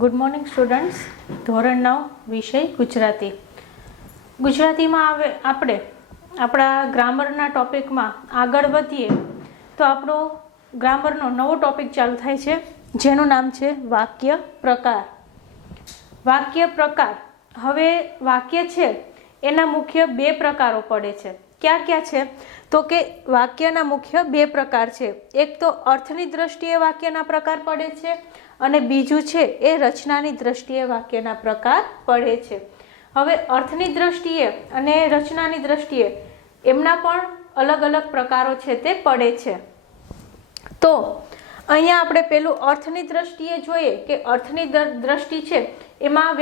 Good morning students. ધોરણ 9 વિષય ગુજરાતી. ગુજરાતીમાં આપણે આપણા ગ્રામરના ટોપિકમાં આગળ વધીએ તો આપણો ગ્રામરનો નવો ટોપિક ચાલુ થાય છે, જેનું નામ છે વાક્ય પ્રકાર. વાક્ય પ્રકાર. હવે વાક્ય છે એના મુખ્ય બે પ્રકારો પડે છે. ક્યાં ક્યાં છે? તો કે વાક્યના મુખ્ય બે પ્રકાર છે. એક તો અર્થની દ્રષ્ટિએ વાક્યના પ્રકાર પડે છે અને બીજું છે એ રચનાની દ્રષ્ટિએ વાક્યના પ્રકાર પડે છે. હવે અર્થની દ્રષ્ટિએ અને રચનાની દ્રષ્ટિએ એમના પણ અલગ અલગ પ્રકારો છે તે પડે છે. તો અહીંયા આપણે પેલું અર્થની દ્રષ્ટિએ જોઈએ કે અર્થની દ્રષ્ટિ છે એમાં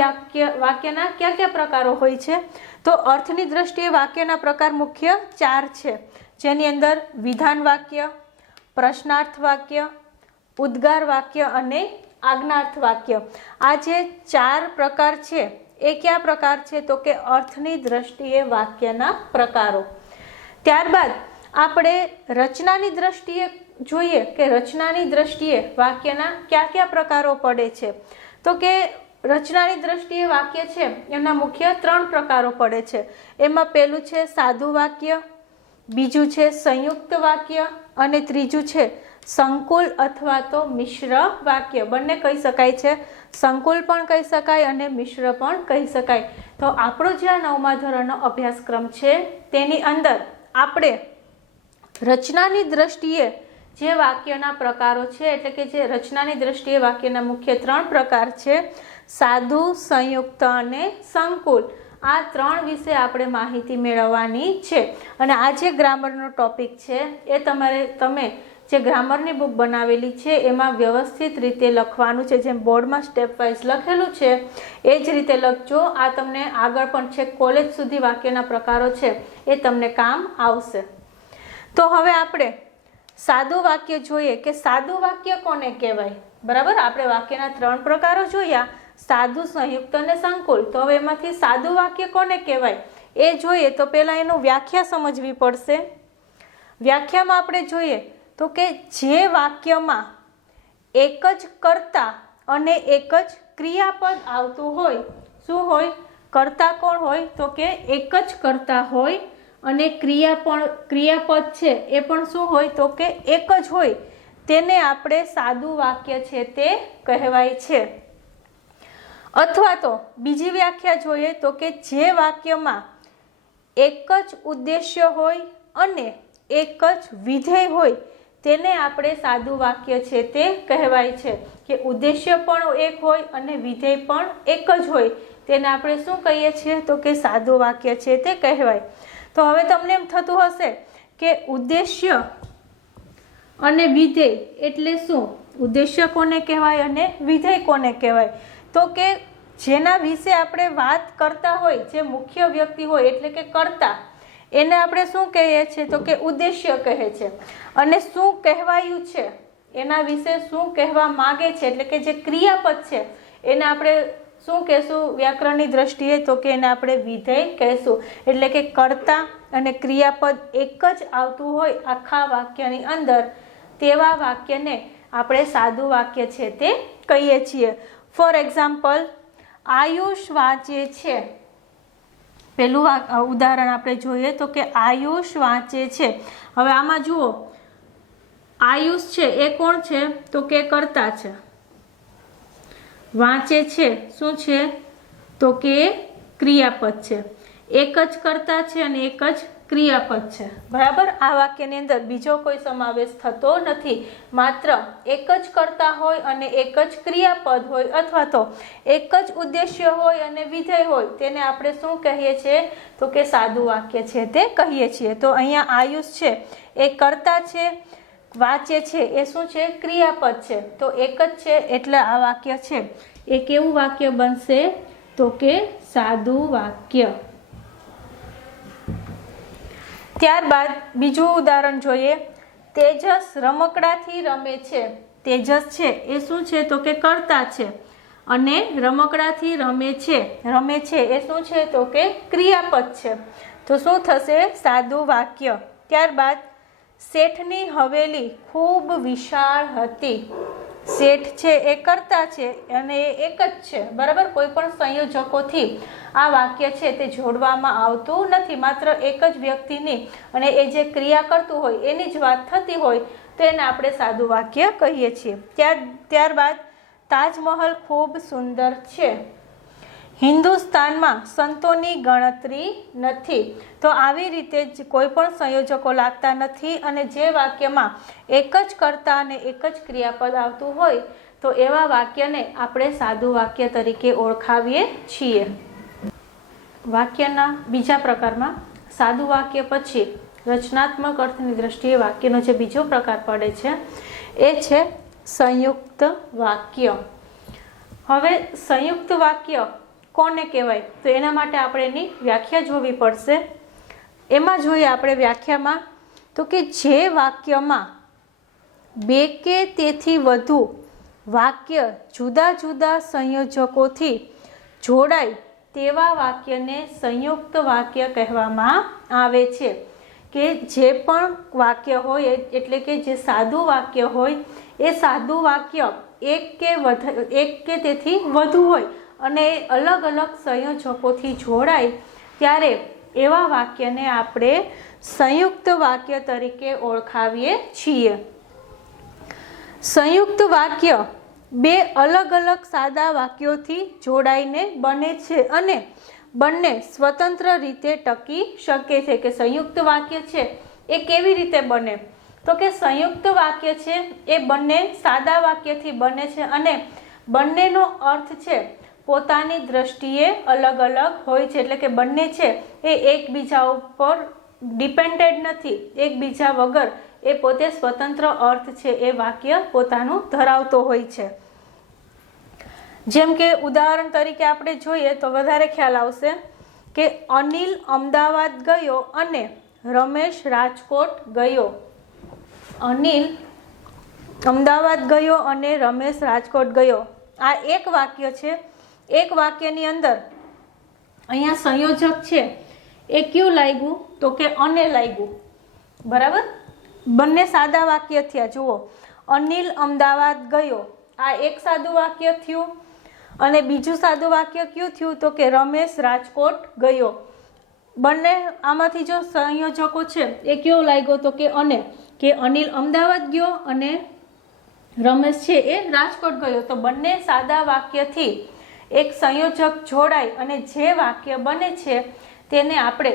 વાક્યના કયા કયા પ્રકારો હોય છે. તો અર્થની દ્રષ્ટિએ વાક્યના પ્રકાર મુખ્ય 4 છે, જેની અંદર વિધાન વાક્ય, પ્રશ્નાર્થ વાક્ય, ઉદ્ગાર વાક્ય અને આજ્ઞાર્થ વાક્ય. આ જે 4 પ્રકાર છે એ કયા પ્રકાર છે? તો કે અર્થની દ્રષ્ટિએ વાક્યના પ્રકારો. ત્યારબાદ આપણે રચનાની દ્રષ્ટિએ જોઈએ કે રચનાની દ્રષ્ટિએ વાક્યના કયા કયા પ્રકારો પડે છે. તો કે રચનાની દ્રષ્ટિએ વાક્ય છે એમના મુખ્ય 3 પ્રકારો પડે છે. એમાં પહેલું છે સાદું વાક્ય, બીજું છે સંયુક્ત વાક્ય અને ત્રીજું છે સંકુલ અથવા તો મિશ્ર વાક્ય. બંને કહી શકાય છે, સંકુલ પણ કહી શકાય અને મિશ્ર પણ કહી શકાય. તો આપણો જે આ 9મા ધોરણનો અભ્યાસક્રમ છે તેની અંદર આપણે રચનાની દ્રષ્ટિએ જે વાક્યના પ્રકારો છે, એટલે કે જે રચનાની દ્રષ્ટિએ વાક્યના મુખ્ય 3 પ્રકાર છે, સાદું, સંયુક્ત અને સંકુલ, આ 3 વિશે આપણે માહિતી મેળવવાની છે. અને આ જે ગ્રામરનો ટોપિક છે એ તમે જે ગ્રામરની બુક બનાવેલી છે એમાં વ્યવસ્થિત રીતે લખવાનું છે. જેમ બોર્ડમાં સ્ટેપ વાઇઝ લખેલું છે એ જ રીતે લખજો. આ તમને આગળ પણ છે કોલેજ સુધી વાક્યના પ્રકારો છે એ તમને કામ આવશે. તો હવે આપણે સાદું વાક્ય જોઈએ કે સાદું વાક્ય કોને કહેવાય. બરાબર, આપણે વાક્યના 3 પ્રકારો જોયા, સાદું, સંયુક્ત અને સંકુલ. તો હવે એમાંથી સાદું વાક્ય કોને કહેવાય એ જોઈએ તો પહેલાં એનું વ્યાખ્યા સમજવી પડશે. વ્યાખ્યામાં આપણે જોઈએ તો કે જે વાક્યમાં એક જ કર્તા અને એક જ ક્રિયાપદ આવતું હોય. શું હોય? કર્તા કોણ હોય? તો કે એક જ કર્તા હોય અને ક્રિયાપદ છે એ પણ શું હોય? તો કે એક જ હોય. તેને આપણે સાદું વાક્ય છે તે કહેવાય છે. અથવા તો બીજી વ્યાખ્યા જોઈએ તો કે જે વાક્યમાં એક જ ઉદ્દેશ્ય હોય અને એક જ વિધેય હોય તેને આપણે સાદું વાક્ય છે તે કહેવાય છે. કે ઉદ્દેશ્ય પણ એક હોય અને વિધેય પણ એક જ હોય તેને આપણે શું કહીએ છીએ? તો કે સાદું વાક્ય છે તે કહેવાય. તો હવે તમને એમ થતું હશે કે ઉદ્દેશ્ય અને વિધેય એટલે શું? ઉદ્દેશ્ય કોને કહેવાય અને વિધેય કોને કહેવાય? તો કે જેના વિશે આપણે વાત કરતા હોય, જે મુખ્ય વ્યક્તિ હોય એટલે કે કર્તા, એને આપણે શું કહીએ છીએ? તો કે ઉદ્દેશ્ય કહે છે. અને શું કહેવાયું છે એના વિશે શું કહેવા માગે છે એટલે કે જે ક્રિયાપદ છે એને આપણે શું કહેશું વ્યાકરણની દ્રષ્ટિએ? તો કે એને આપણે વિધેય કહેશું. એટલે કે કર્તા અને ક્રિયાપદ એક જ આવતું હોય આખા વાક્યની અંદર, તેવા વાક્યને આપણે સાદું વાક્ય છે તે કહીએ છીએ. ફોર એક્ઝામ્પલ, આયુષ વાંચે છે. પેલું ઉદાહરણ આપણે જોઈએ તો કે આયુષ વાંચે છે. હવે આમાં જુઓ, આયુષ છે એ કોણ છે? તો કે કર્તા છે. વાંચે છે શું છે? તો કે ક્રિયાપદ છે. એક જ કર્તા છે અને એક જ ક્રિયાપદ છે. બરાબર, આ વાક્યની અંદર બીજો કોઈ સમાવેશ થતો નથી. માત્ર એક જ કર્તા હોય અને એક જ ક્રિયાપદ હોય અથવા તો એક જ ઉદ્દેશ્ય હોય અને વિધેય હોય તેને આપણે શું કહીએ છીએ? તો કે સાદું વાક્ય છે તે કહીએ છીએ. તો અહીંયા આયુષ છે એ કર્તા છે, વાંચે છે એ શું છે? ક્રિયાપદ છે. તો એક જ છે એટલે આ વાક્ય છે એ કેવું વાક્ય બનશે? તો કે સાદું વાક્ય. ત્યારબાદ બીજું ઉદાહરણ જોઈએ. તેજસ રમકડાથી રમે છે. તેજસ છે એ શું છે? તો કે કર્તા છે અને રમકડાથી રમે છે એ શું છે? તો કે ક્રિયાપદ છે. તો શું થશે? સાદું વાક્ય. ત્યારબાદ શેઠની હવેલી ખૂબ વિશાળ હતી. શેઠ છે એ કર્તા છે અને એ એક જ છે, બરાબર. કોઈ પણ સંયોજકોથી આ વાક્ય છે તે જોડવામાં આવતું નથી, માત્ર એક જ વ્યક્તિની અને એ જે ક્રિયા કરતું હોય એની જ વાત થતી હોય તો એને આપણે સાદું વાક્ય કહીએ છીએ. ત્યારબાદ તાજમહલ ખૂબ સુંદર છે. હિન્દુસ્તાનમાં સંતોની ગણતરી નથી. તો આવી રીતે જ કોઈ પણ સંયોજકો લાગતા નથી અને જે વાક્યમાં એક જ કર્તા અને એક જ ક્રિયાપદ આવતું હોય તો એવા વાક્યને આપણે સાદું વાક્ય તરીકે ઓળખાવીએ છીએ. વાક્યના બીજા પ્રકારમાં સાદું વાક્ય પછી રચનાત્મક અર્થની દ્રષ્ટિએ વાક્યનો જે બીજો પ્રકાર પડે છે એ છે સંયુક્ત વાક્ય. હવે સંયુક્ત વાક્ય કોને કહેવાય તો એના માટે આપણે એની વ્યાખ્યા જોવી પડશે. એમાં જોઈએ આપણે વ્યાખ્યામાં તો કે જે વાક્યમાં બે કે તેથી વધુ વાક્ય જુદા જુદા સંયોજકોથી જોડાય તેવા વાક્યને સંયુક્ત વાક્ય કહેવામાં આવે છે. કે જે પણ વાક્ય હોય એટલે કે જે સાદું વાક્ય હોય એ સાદું વાક્ય એક કે તેથી વધુ હોય અને અલગ અલગ સંયોજકોથી જોડાય ત્યારે એવા વાક્યને આપણે સંયુક્ત વાક્ય તરીકે ઓળખાવીએ છીએ. સંયુક્ત વાક્ય બે અલગ અલગ સાદા વાક્યોથી જોડાઈને બને છે અને બંને સ્વતંત્ર રીતે ટકી શકે છે. કે સંયુક્ત વાક્ય છે એ કેવી રીતે બને તો કે સંયુક્ત વાક્ય છે એ બંને સાદા વાક્યથી બને છે અને બંનેનો અર્થ છે પોતાની દ્રષ્ટિએ અલગ અલગ હોય છે. એટલે કે બંને છે એ એકબીજા ઉપર ડિપેન્ડેડ નથી, એકબીજા વગર એ પોતે સ્વતંત્ર અર્થ છે એ વાક્ય પોતાનું ધરાવતો હોય છે. જેમ કે ઉદાહરણ તરીકે આપણે જોઈએ તો વધારે ખ્યાલ આવશે કે અનિલ અમદાવાદ ગયો અને રમેશ રાજકોટ ગયો. અનિલ અમદાવાદ ગયો અને રમેશ રાજકોટ ગયો. આ એક વાક્ય છે. એક વાક્યની અંદર અહીંયા સંયોજક છે એ કયું લાગ્યું તો કે અને લાગ્યું, બરાબર. બંને સાદા વાક્ય થયા. જુઓ, અનિલ અમદાવાદ ગયો, આ એક સાદું વાક્ય થયું અને બીજું સાદું વાક્ય કયું થયું તો કે રમેશ રાજકોટ ગયો. બંને આમાંથી જો સંયોજકો છે એ કયો લાગ્યો તો કે અને, કે અનિલ અમદાવાદ ગયો અને રમેશ છે એ રાજકોટ ગયો. તો બંને સાદા વાક્યથી એક સંયોજક જોડાય અને જે વાક્ય બને છે તેને આપણે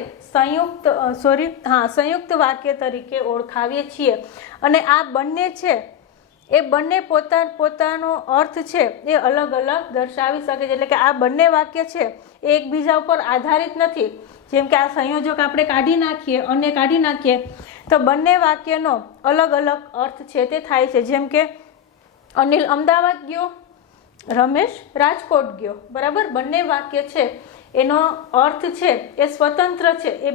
સંયુક્ત વાક્ય તરીકે ઓળખાવીએ છીએ. અને આ બંને છે એ બંને પોતાનો અર્થ છે એ અલગ અલગ દર્શાવી શકે છે. એટલે કે આ બંને વાક્ય છે એ એકબીજા ઉપર આધારિત નથી. જેમ કે આ સંયોજક આપણે કાઢી નાખીએ તો બંને વાક્યનો અલગ અલગ અર્થ છે તે થાય છે. જેમ કે અનિલ અમદાવાદ ગયો, રમેશ રાજકોટ ગયો, બરાબર. બંને વાક્ય છે એનો અર્થ છે એ સ્વતંત્ર છે, એ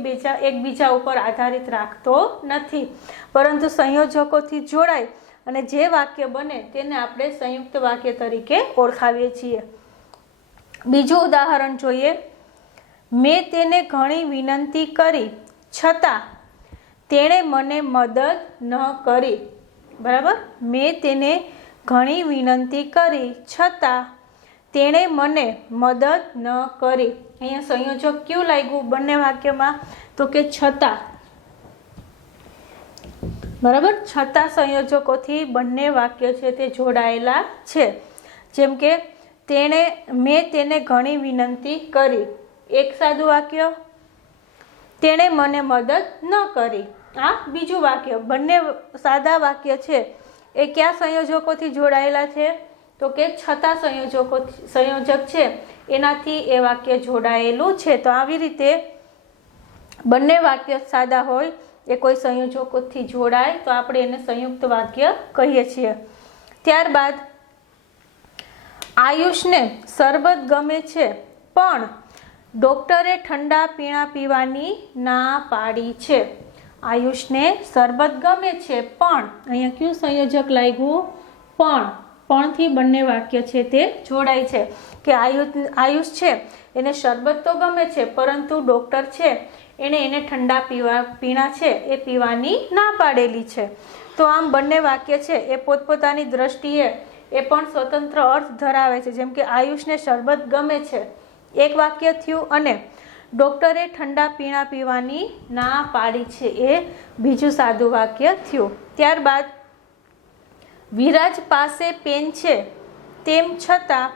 એકબીજા ઉપર આધારિત રાખતો નથી, પરંતુ સંયોજકોથી જોડાય અને જે વાક્ય બને તેને આપણે સંયુક્ત વાક્ય તરીકે ઓળખાવીએ છીએ. બીજું ઉદાહરણ જોઈએ. મેં તેને ઘણી વિનંતી કરી છતાં તેણે મને મદદ ન કરી, બરાબર. મેં તેને ઘણી વિનંતી કરી છતાં તેણે મને મદદ ન કરી. અહીંયા સંયોજક કયું લાગ્યું બંને વાક્યમાં તો કે છતાં, બરાબર. છતાં સંયોજકોથી બંને વાક્ય છે તે જોડાયેલા છે. જેમ કે મેં તેને ઘણી વિનંતી કરી, એક સાદું વાક્ય, તેણે મને મદદ ન કરી, આ બીજું વાક્ય. બંને સાદા વાક્ય છે એ કયા સંયોજકોથી જોડાયેલા છે તો કે છતાં સંયોજક છે એનાથી એ વાક્ય જોડાયેલું છે. તો આવી રીતે બંને વાક્ય સાદા હોય એ કોઈ સંયોજકોથી જોડાય તો આપણે એને સંયુક્ત વાક્ય કહીએ છીએ. ત્યારબાદ આયુષને શરબત ગમે છે પણ ડોક્ટરે ઠંડા પીણા પીવાની ના પાડી છે. આયુષને શરબત ગમે છે પણ અહીંયા કયું સંયોજક લાગ્યું પણથી બંને વાક્ય છે તે જોડાય છે. કે આયુષ છે એને શરબત તો ગમે છે પરંતુ ડોક્ટર છે એને ઠંડા પીણા છે એ પીવાની ના પાડેલી છે. તો આમ બંને વાક્ય છે એ પોતપોતાની દ્રષ્ટિએ એ પણ સ્વતંત્ર અર્થ ધરાવે છે। જેમ કે આયુષને શરબત ગમે છે, એક વાક્ય થયું, અને ડૉક્ટરે ઠંડા પીણા પીવાની ના પાડી છે, એ બીજું સાદું વાક્ય થયું। ત્યારબાદ વિરાજ પાસે પેન છે તેમ છતાં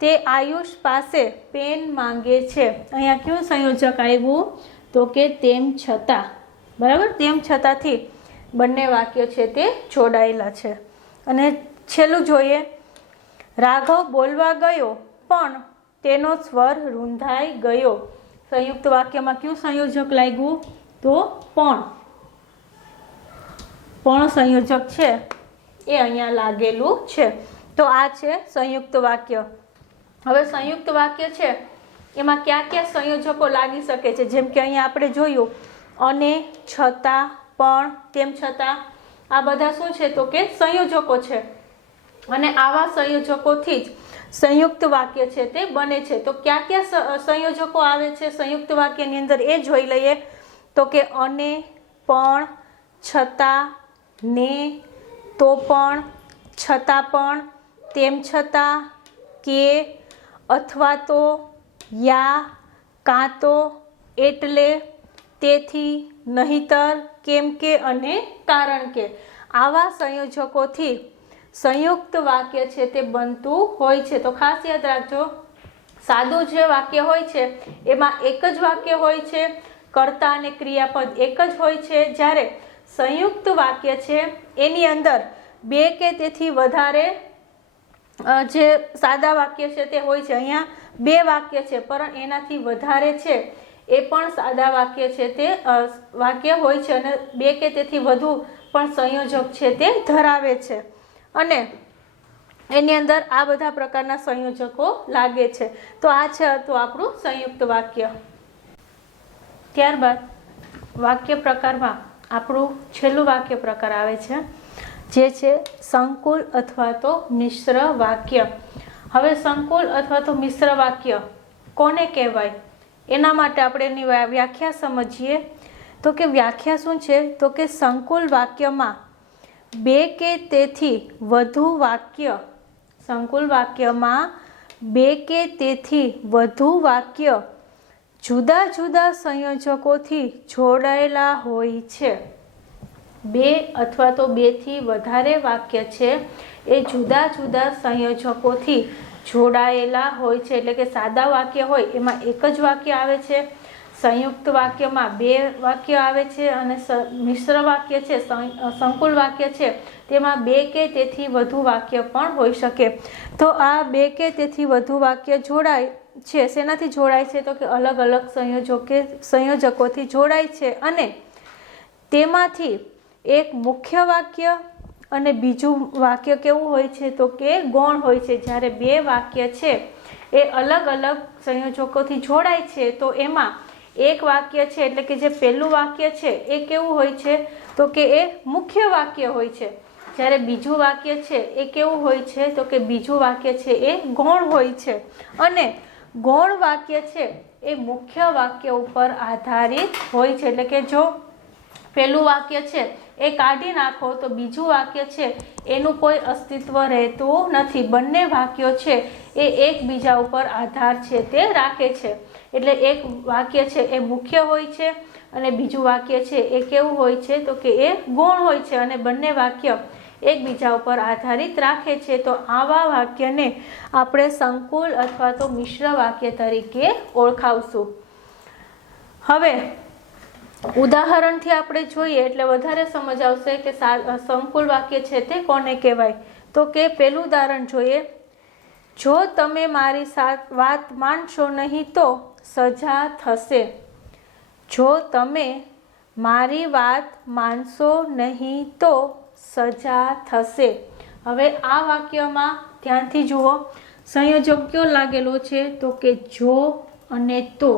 તે આયુષ પાસે પેન માંગે છે। અહીંયા કયું સંયોજક આવ્યું? તો કે તેમ છતાં, બરાબર, તેમ છતાંથી બંને વાક્યો છે તે જોડાયેલા છે। અને છેલ્લું જોઈએ, રાઘવ બોલવા ગયો પણ તેનો સ્વર રૂંધાઈ ગયો। સંયુક્ત વાક્યમાં કયું સંયોજક લાગ્યું? તો પણ સંયોજક છે એ અહીંયા લાગેલું છે। તો આ છે સંયુક્ત વાક્ય। હવે સંયુક્ત વાક્ય છે એમાં કયા કયા સંયોજકો લાગી શકે છે? જેમ કે અહીંયા આપણે જોયું, અને, છતાં, પણ, તેમ છતાં, આ બધા શું છે? તો કે સંયોજકો છે, અને આવા સંયોજકોથી જ સંયુક્ત વાક્ય છે તે બને છે। તો કયા કયા સંયોજકો આવે છે સંયુક્ત વાક્યની અંદર એ જોઈ લઈએ। તો કે અને, પણ, છતાં, ને, તો પણ, છતાં પણ, તેમ છતાં, કે, અથવા તો, યા, કાં તો, એટલે, તેથી, નહીતર, કેમ કે અને કારણ કે, આવા સંયોજકોથી સંયુક્ત વાક્ય છે તે બનતું હોય છે। તો ખાસ યાદ રાખજો, સાદું જે વાક્ય હોય છે એમાં એક જ વાક્ય હોય છે, કર્તા અને ક્રિયાપદ એક જ હોય છે। જ્યારે સંયુક્ત વાક્ય છે એની અંદર બે કે તેથી વધારે જે સાદા વાક્ય છે તે હોય છે। અહીંયા બે વાક્ય છે પણ એનાથી વધારે છે એ પણ સાદા વાક્ય છે તે વાક્ય હોય છે, અને બે કે તેથી વધુ પણ સંયોજક છે તે ધરાવે છે, અને એની અંદર આ બધા પ્રકારના સંયોજકો લાગે છે। તો આ છે તો આપણું સંયુક્ત વાક્ય। ત્યારબાદ વાક્ય પ્રકારમાં આપણું છેલ્લું વાક્ય પ્રકાર આવે છે, જે છે સંકુલ અથવા તો મિશ્ર વાક્ય। હવે સંકુલ અથવા તો મિશ્ર વાક્ય કોને કહેવાય એના માટે આપણે એની વ્યાખ્યા સમજીએ। તો કે વ્યાખ્યા શું છે? તો કે સંકુલ વાક્યમાં બે કે તેથી વધુ વાક્ય, સંકુલ વાક્યમાં બે કે તેથી વધુ વાક્ય જુદા જુદા સંયોજકોથી જોડાયેલા હોય છે। બે અથવા તો બેથી વધારે વાક્ય છે એ જુદા જુદા સંયોજકોથી જોડાયેલા હોય છે। એટલે કે સાદા વાક્ય હોય એમાં એક જ વાક્ય આવે છે, સંયુક્ત વાક્યમાં બે વાક્ય આવે છે, અને મિશ્ર વાક્ય છે, સંકુલ વાક્ય છે તેમાં બે કે તેથી વધુ વાક્ય પણ હોઈ શકે। તો આ બે કે તેથી વધુ વાક્ય જોડાય છે, શેનાથી જોડાય છે? તો કે અલગ અલગ સંયોજકોથી જોડાય છે, અને તેમાંથી એક મુખ્ય વાક્ય અને બીજું વાક્ય કેવું હોય છે? તો કે ગૌણ હોય છે। જ્યારે બે વાક્ય છે એ અલગ અલગ સંયોજકોથી જોડાય છે તો એમાં એક વાક્ય છે એટલે કે જે પહેલું વાક્ય છે એ કેવું હોય છે? તો કે એ મુખ્ય વાક્ય હોય છે। જ્યારે બીજું વાક્ય છે એ કેવું હોય છે? તો કે બીજું વાક્ય છે એ ગૌણ હોય છે, અને ગૌણ વાક્ય છે એ મુખ્ય વાક્ય ઉપર આધારિત હોય છે। એટલે કે જો પહેલું વાક્ય છે એ કાઢી નાખો તો બીજું વાક્ય છે એનું કોઈ અસ્તિત્વ રહેતું નથી। બંને વાક્યો છે એ એકબીજા ઉપર આધાર છે તે રાખે છે। એટલે એક વાક્ય છે એ મુખ્ય હોય છે, અને બીજું વાક્ય છે એ કેવું હોય છે? તો કે એ ગૌણ હોય છે, અને બંને વાક્ય એકબીજા ઉપર આધારિત રાખે છે। તો આવા વાક્યને આપણે સંકુલ અથવા તો મિશ્ર વાક્ય તરીકે ઓળખાવશું। હવે ઉદાહરણથી આપણે જોઈએ એટલે વધારે સમજ આવશે કે સંકુલ વાક્ય છે તે કોને કહેવાય। તો કે પેલું ઉદાહરણ જોઈએ, જો તમે મારી વાત માનશો નહીં તો સજા થશે। જો તમે મારી વાત માનશો નહીં તો સજા થશે। હવે આ વાક્યમાં ધ્યાનથી જુઓ, સંયોજક કયો લાગેલો છે? તો કે જો અને તો,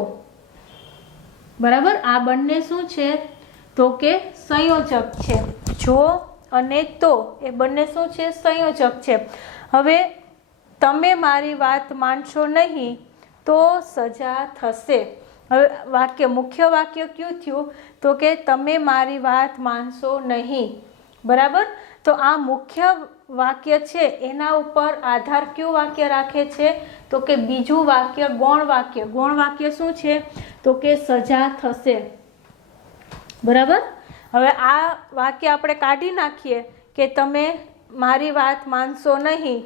બરાબર। આ બંને શું છે? તો કે સંયોજક છે। જો અને તો એ બંને શું છે? સંયોજક છે। હવે તમે મારી વાત માનશો નહીં તો સજા થશે। હવે વાક્ય મુખ્ય વાક્ય કયું થયું? તો કે તમે મારી વાત માનશો નહીં, બરાબર। તો આ મુખ્ય વાક્ય છે એના ઉપર આધાર કયું વાક્ય રાખે છે? તો કે બીજું વાક્ય ગૌણ વાક્ય. ગૌણ વાક્ય શું છે? તો કે સજા થશે. બરાબર. હવે આ વાક્ય આપણે કાઢી નાખીએ કે તમે મારી વાત માનશો નહીં.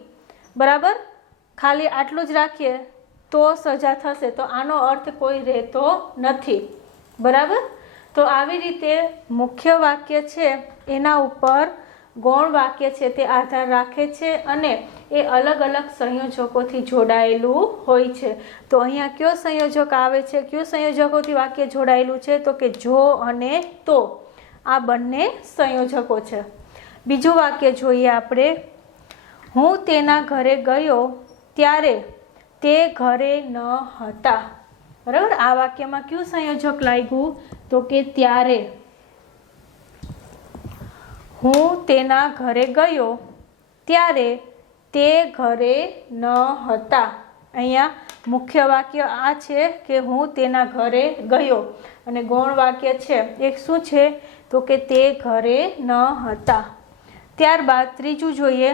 બરાબર. ખાલી આટલું જ રાખીએ તો સજા થશે, તો આનો અર્થ કોઈ રહેતો નથી. બરાબર. તો આવી રીતે મુખ્ય વાક્ય છે એના ઉપર ગૌણ વાક્ય છે તે આધાર રાખે છે અને એ અલગ અલગ સંયોજકોથી જોડાયેલું હોય છે. તો અહીંયા કયો સંયોજક આવે છે? કયો સંયોજકોથી વાક્ય જોડાયેલું છે? તો કે જો અને તો. આ બંને સંયોજકો છે. બીજું વાક્ય જોઈએ આપણે. હું તેના ઘરે ગયો ત્યારે તે ઘરે ન હતા. બરાબર. આ વાક્યમાં કયું સંયોજક લાગ્યું? તો કે ત્યારે. હું તેના ઘરે ગયો ત્યારે તે ઘરે ન હતા. અહીંયા મુખ્ય વાક્ય આ છે કે હું તેના ઘરે ગયો અને ગૌણ વાક્ય છે એક શું છે? તો કે તે ઘરે ન હતા. ત્યારબાદ ત્રીજું જોઈએ.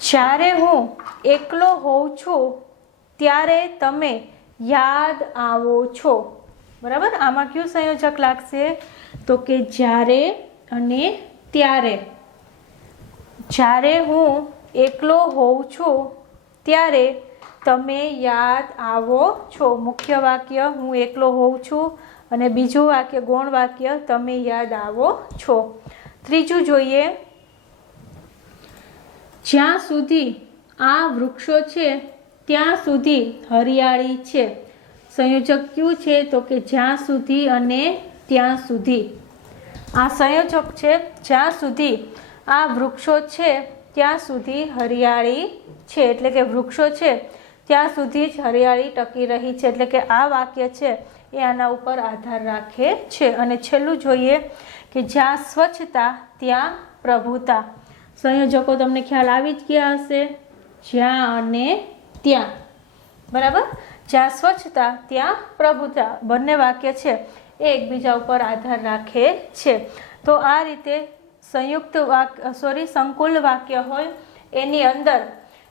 જ્યારે હું એકલો હોઉં છું ત્યારે તમે યાદ આવો છો. બરાબર. આમાં કયું સંયોજક લાગશે? તો કે જ્યારે અને ત્યારે. જ્યારે હું એકલો હોઉં છું ત્યારે તમે યાદ આવો છો. મુખ્ય વાક્ય હું એકલો હોઉં છું અને બીજું વાક્ય ગૌણ વાક્ય તમે યાદ આવો છો. ત્રીજું જોઈએ. જ્યાં સુધી આ વૃક્ષો છે ત્યાં સુધી હરિયાળી છે. સંયોજક કયું છે? તો કે જ્યાં સુધી અને ત્યાં સુધી. આ સંયોજક છે. જ્યાં સુધી આ વૃક્ષો છે ત્યાં સુધી હરિયાળી છે. એટલે કે વૃક્ષો છે ત્યાં સુધી જ હરિયાળી ટકી રહી છે. એટલે કે આ વાક્ય છે એ આના ઉપર આધાર રાખે છે. અને છેલ્લું જોઈએ કે જ્યાં સ્વચ્છતા ત્યાં પ્રભુતા. સંયોજકો તમને ખ્યાલ આવી જ ગયા હશે. જ્યાં અને ત્યાં. બરાબર. જ્યાં સ્વચ્છતા ત્યાં પ્રભુતા. બંને વાક્ય છે એ એકબીજા ઉપર આધાર રાખે છે. તો આ રીતે સંયુક્ત સંકુલ વાક્ય હોય એની અંદર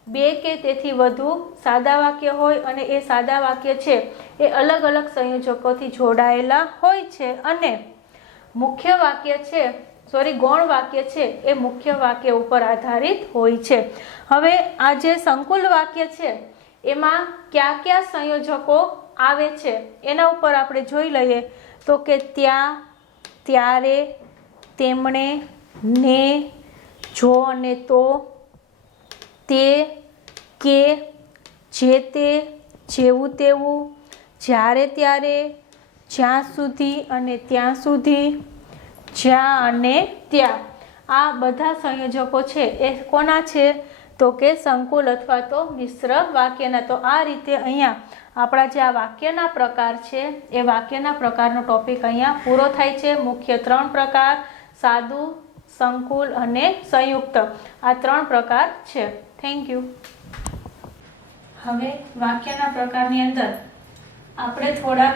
બે કે તેથી વધુ સાદા વાક્ય હોય અને એ સાદા વાક્ય છે એ અલગ અલગ સંયોજકોથી જોડાયેલા હોય છે અને મુખ્ય વાક્ય છે ગૌણ વાક્ય છે એ મુખ્ય વાક્ય ઉપર આધારિત હોય છે. હવે આ જે સંકુલ વાક્ય છે એમાં કયા કયા સંયોજકો આવે છે એના ઉપર આપણે જોઈ લઈએ. તો કે ત્યાં, ત્યારે, તેમણે, ને, જો અને તો, તે, કે, જે તે, જેવું તેવું, જ્યારે ત્યારે, જ્યાં સુધી અને ત્યાં સુધી, જ્યાં અને ત્યાં. આ બધા સંયોજકો છે એ કોના છે? તો કે સંકુલ અથવા તો મિશ્ર વાક્યના. તો આ રીતે અહીંયા આપણા જે આ વાક્યના પ્રકાર છે એ વાક્યના પ્રકારનો ટોપિક અહીંયા પૂરો થાય છે. મુખ્ય 3 પ્રકાર: સાદું, સંકુલ અને સંયુક્ત. આ 3 પ્રકાર છે. Thank you. હવે વાક્યના પ્રકારની અંદર આપણે થોડા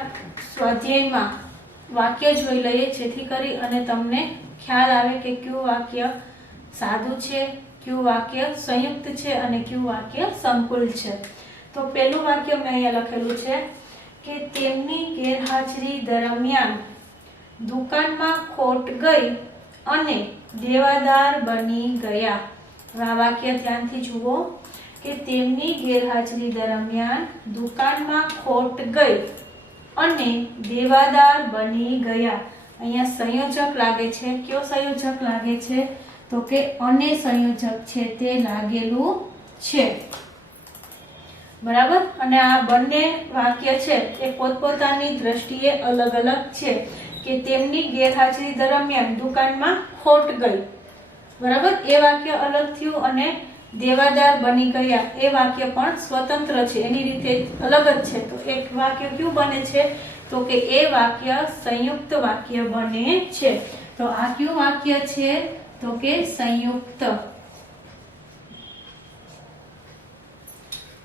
સ્વાધ્યાયમાં વાક્ય જોઈ લઈએ જેથી કરી અને તમને ખ્યાલ આવે કે કયું વાક્ય સાદું છે, કયું વાક્ય સંયુક્ત છે અને કયું વાક્ય સંકુલ છે. તો પહેલું વાક્ય મેં અહીંયા લખેલું છે કે તેમની ગેરહાજરી દરમિયાન દુકાનમાં ખોટ ગઈ અને દેવાદાર બની ગયા. આ વાક્ય ધ્યાનથી જુઓ કે તેમની ગેરહાજરી દરમિયાન દુકાનમાં ખોટ ગઈ અને દેવાદાર બની ગયા. અહીંયા સંયોજક લાગે છે. કયો સંયોજક લાગે છે? તો કે અને સંયોજક છે તે લાગેલું છે. બરાબર. અને આ બંને વાક્ય છે એ પોતપોતાની દ્રષ્ટિએ અલગ અલગ છે કે તેમની ગેરહાજરી દરમિયાન દુકાનમાં ખોટ ગઈ. બરાબર. એ વાક્ય અલગ થયું અને દેવાદાર બની ગયા એ વાક્ય પણ સ્વતંત્ર છે, એની રીતે અલગ જ છે. તો એક વાક્ય કયું બને છે? તો કે એ વાક્ય સંયુક્ત વાક્ય બને છે. તો આ કયું વાક્ય છે? તો કે સંયુક્ત.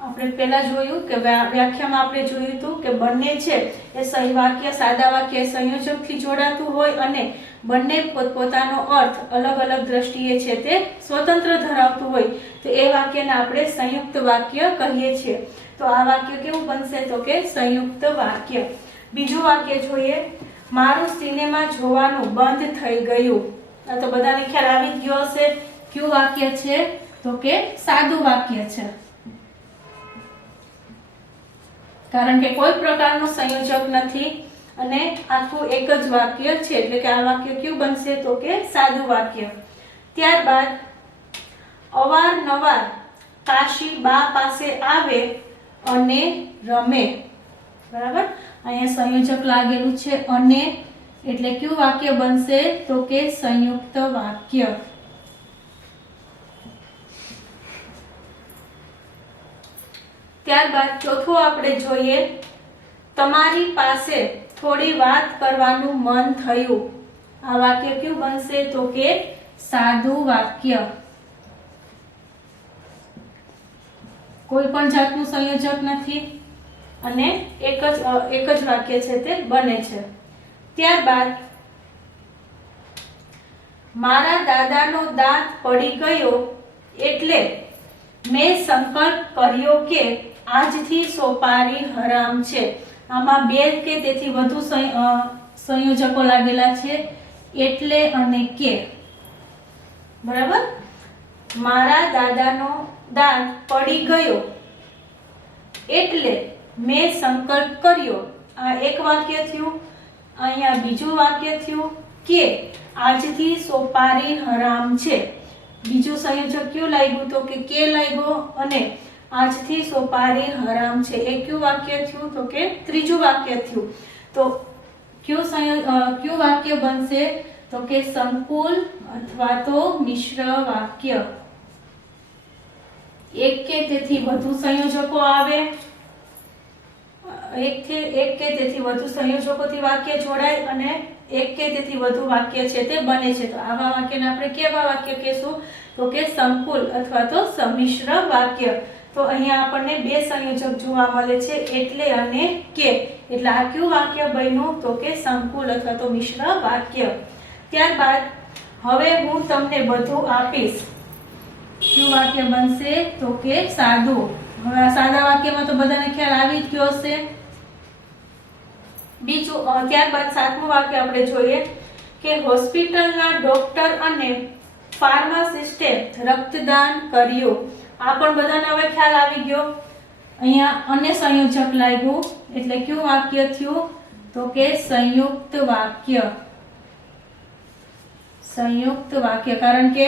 આપણે પહેલા જોયું કે વ્યાખ્યામાં આપણે જોયું હતું કે બંને છે એ સહી વાક્ય સાદા વાક્ય સંયોજકથી જોડાતું હોય અને બંને પોતપોતાનો અર્થ અલગ અલગ દ્રષ્ટિએ છે તે સ્વતંત્ર ધરાવતું હોય તો એ વાક્યને આપણે સંયુક્ત વાક્ય કહીએ છીએ. તો આ વાક્ય કેવું બનશે તો કે સંયુક્ત વાક્ય. બીજું વાક્ય જોઈએ, મારું સિનેમા જોવાનું બંધ થઈ ગયું. આ તો બધાને ખ્યાલ આવી જ ગયો હશે. કયું વાક્ય છે તો કે સાદું વાક્ય છે, કારણ કે કોઈ પ્રકારનો સંયોજક નથી અને આખું એક જ વાક્ય છે, એટલે કે આ વાક્ય કયું બનશે તો કે સાદું વાક્ય. ત્યારબાદ અવારનવાર કાશી બા પાસે આવે અને રમે. બરાબર, અહીંયા સંયોજક લાગેલું છે અને, એટલે કયું વાક્ય બનશે તો કે સંયુક્ત વાક્ય. ત્યારબાદ ચોથું આપણે જોઈએ, તમારી પાસે થોડી વાત કરવાનું મન થયું. આ વાક્ય કયું બનશે તો કે સાદું વાક્ય. કોઈ પણ જાતનું સંયોજક નથી અને એક જ વાક્ય છે તે બને છે. ત્યારબાદ મારા દાદાનો દાંત પડી ગયો એટલે મેં સંકલ્પ કર્યો કે આજથી સોપારી હરામ છે. આમાં બે કે તેથી વધુ સંયોજકો લાગેલા છે, એટલે અને કે. બરાબર, મારા દાદાનો દાંત પડી ગયો એટલે મેં સંકલ્પ કર્યો. આ એક વાક્ય થયું. અહીંયા બીજું વાક્ય થયું કે આજથી સોપારી હરામ છે. બીજું સંયોજક કયું લાગ્યું તો કે લાગ્યો અને આજથી સોપારી હરામ છે. એ કયું વાક્ય થયું તો કે ત્રીજું વાક્ય થયું. તો કયું વાક્ય બનશે તો કે સંકુલ અથવા તો મિશ્ર વાક્ય. એક કે તેથી વધુ સંયોજકો આવે, એક કે તેથી વધુ સંયોજકોથી વાક્ય જોડાય અને એક કે તેથી વધુ વાક્ય છે તે બને છે. તો આવા વાક્યને આપણે કેવા વાક્ય કહેશું તો કે સંકુલ અથવા તો સમિશ્ર વાક્ય. તો અહીંયા આપણને બે સંયોજક જોવા મળે છે, એટલે અને કે. એટલે આ કયું વાક્ય બન્યું તો કે સંકુલ અથવા તો મિશ્ર વાક્ય. ત્યારબાદ હવે હું તમને બધું આપીશ. કયું વાક્ય બનશે તો કે સાદું. હવે આ સાદા વાક્યમાં તો બધાને ખ્યાલ આવી જ ગયો હશે. બીજું ત્યારબાદ સાતમું વાક્ય આપણે જોઈએ કે હોસ્પિટલના ડોક્ટર અને ફાર્માસિસ્ટે રક્તદાન કર્યું. આ પણ બધાને હવે ખ્યાલ આવી ગયો. અહીંયા અન્ય સંયોજક લાગ્યું એટલે કયું વાક્ય થયું તો કે સંયુક્ત વાક્ય. સંયુક્ત વાક્ય, કારણ કે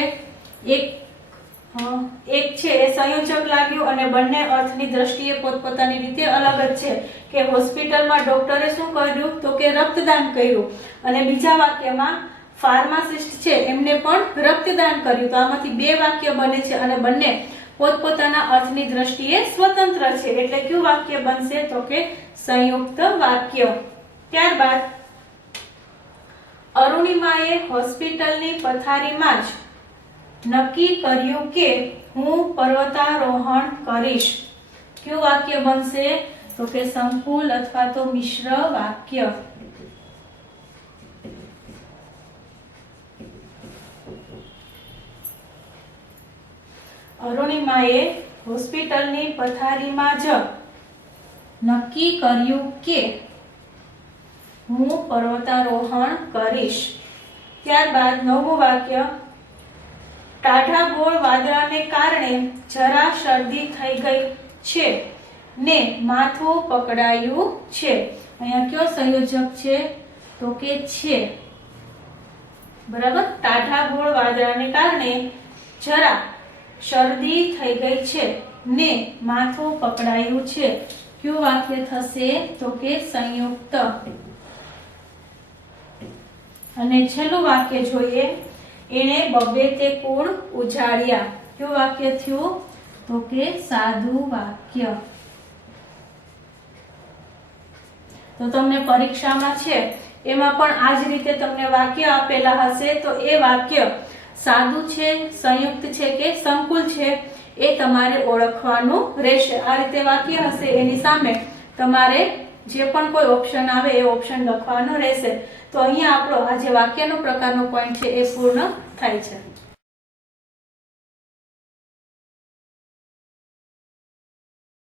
એક છે એ સંયોજક લાગ્યું અને બંને અર્થની દ્રષ્ટિએ પોતપોતાની રીતે અલગ જ છે. કે હોસ્પિટલમાં ડોક્ટરે શું કર્યું તો કે રક્તદાન કર્યું અને બીજા વાક્યમાં ફાર્માસિસ્ટ છે એમને પણ રક્તદાન કર્યું. તો આમાંથી બે વાક્ય બને છે અને બંને પોતપોતાના અર્થની દ્રષ્ટિએ સ્વતંત્ર છે. એટલે કયું વાક્ય બનશે તો કે સંયુક્ત વાક્ય. ત્યારબાદ અરુણિમાએ હોસ્પિટલની પથારીમાં જ નક્કી કર્યું કે હું પર્વતારોહણ કરીશ. કયું વાક્ય બનશે તો કે સંકુલ અથવા તો મિશ્ર વાક્ય. અરુણિમાએ હોસ્પિટલની પથારીમાં જ નક્કી કર્યું કે હું પર્વતારોહણ કરીશ. ત્યારબાદ નવમું વાક્ય ટાઢા ગોળ વાદળાને કારણે જરા શરદી થઈ ગઈ છે ને માથું પકડાયું છે. અહીંયા કયો સંયોજક છે તો કે છે. બરાબર, ટાઢા ગોળ વાદળાને કારણે જરા શરદી થઈ ગઈ છે ને માથું પકડાયું છે. કયું વાક્ય થશે તો કે સંયુક્ત. અને છેલ્લું વાક્ય જોઈએ, એને બબે તે કુળ ઉજાડ્યા. કયું વાક્ય થયું તો કે સાદું વાક્ય. તો તમને પરીક્ષામાં છે એમાં પણ આ જ રીતે તમને વાક્ય આપેલા હશે તો એ વાક્ય સાદું છે, સંયુક્ત છે કે સંકુલ છે એ તમારે ઓળખવાનું રહેશે. આ રીતે વાક્ય હશે એની સામે તમારે જે પણ કોઈ ઓપ્શન આવે એ ઓપ્શન લખવાનો રહેશે. તો અહીંયા આપણો આ જે વાક્યનો પ્રકારનો પોઈન્ટ છે એ પૂર્ણ થાય છે.